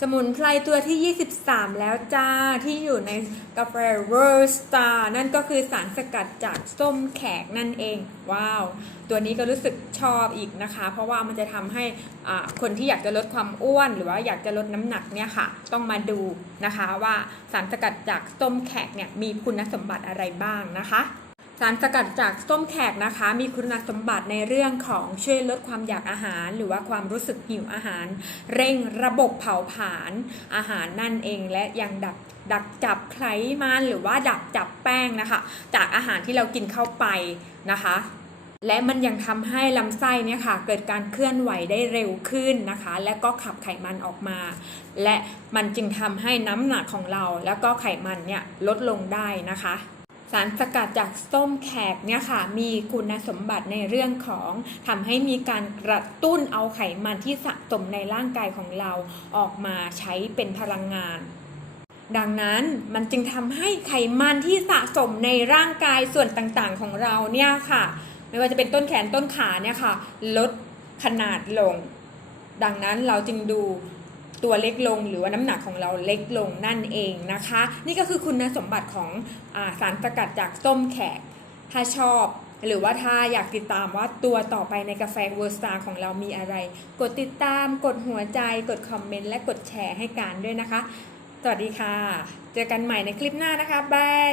สมุนไพรตัวที่ 23 แล้วจ้า ที่อยู่ในกาแฟเรสตาร์นั่นก็คือสารสกัดจากส้มแขกนั่นเอง ว้าว ตัวนี้ก็รู้สึกชอบอีกนะคะ เพราะว่ามันจะทำให้อ่าคนที่อยากจะลดความอ้วน หรือว่าอยากจะลดน้ำหนักเนี่ยค่ะ ต้องมาดูนะคะว่าสารสกัดจากส้มแขกเนี่ยมีคุณสมบัติอะไรบ้างนะคะ สารสกัดจากส้มแขกนะคะ มีคุณสมบัติในเรื่องของช่วยลดความอยากอาหาร หรือว่าความรู้สึกหิวอาหาร เร่งระบบเผาผลาญอาหารนั่นเองและยังดักดักจับไขมันหรือว่าดักจับแป้งนะคะ จากอาหารที่เรากินเข้าไปนะคะและมันยังทำให้ลำไส้เนี่ยค่ะ เกิดการเคลื่อนไหวได้เร็วขึ้นนะคะ และก็ขับไขมันออกมา และมันจึงทำให้น้ำหนักของเรา แล้วก็ไขมันเนี่ยลดลงได้นะคะ สารสกัดจากส้มแขกเนี่ยค่ะมีคุณสมบัติในเรื่องของทำให้มีการกระตุ้นเอาไขมันที่สะสมในร่างกายของเราออกมาใช้เป็นพลังงานดังนั้นมันจึงทำให้ไขมันที่สะสมในร่างกายส่วนต่างๆของเราเนี่ยค่ะ ไม่ว่าจะเป็นต้นแขนต้นขาเนี่ยค่ะ ลดขนาดลง ดังนั้นเราจึงดู ตัวเล็กลงหรือว่าน้ำหนักของเราเล็กลงนั่นเองนะคะ นี่ก็คือคุณสมบัติของอสารสกัดจากส้มแขก ถ้าชอบหรือว่าถ้าอยากติดตามว่าตัวต่อไปในกาแฟเวอร์สตาของเรามีอะไร กดติดตาม กดหัวใจ กดคอมเมนต์ และกดแชร์ให้การด้วยนะคะ สวัสดีค่ะ เจอกันใหม่ในคลิปหน้านะคะบาย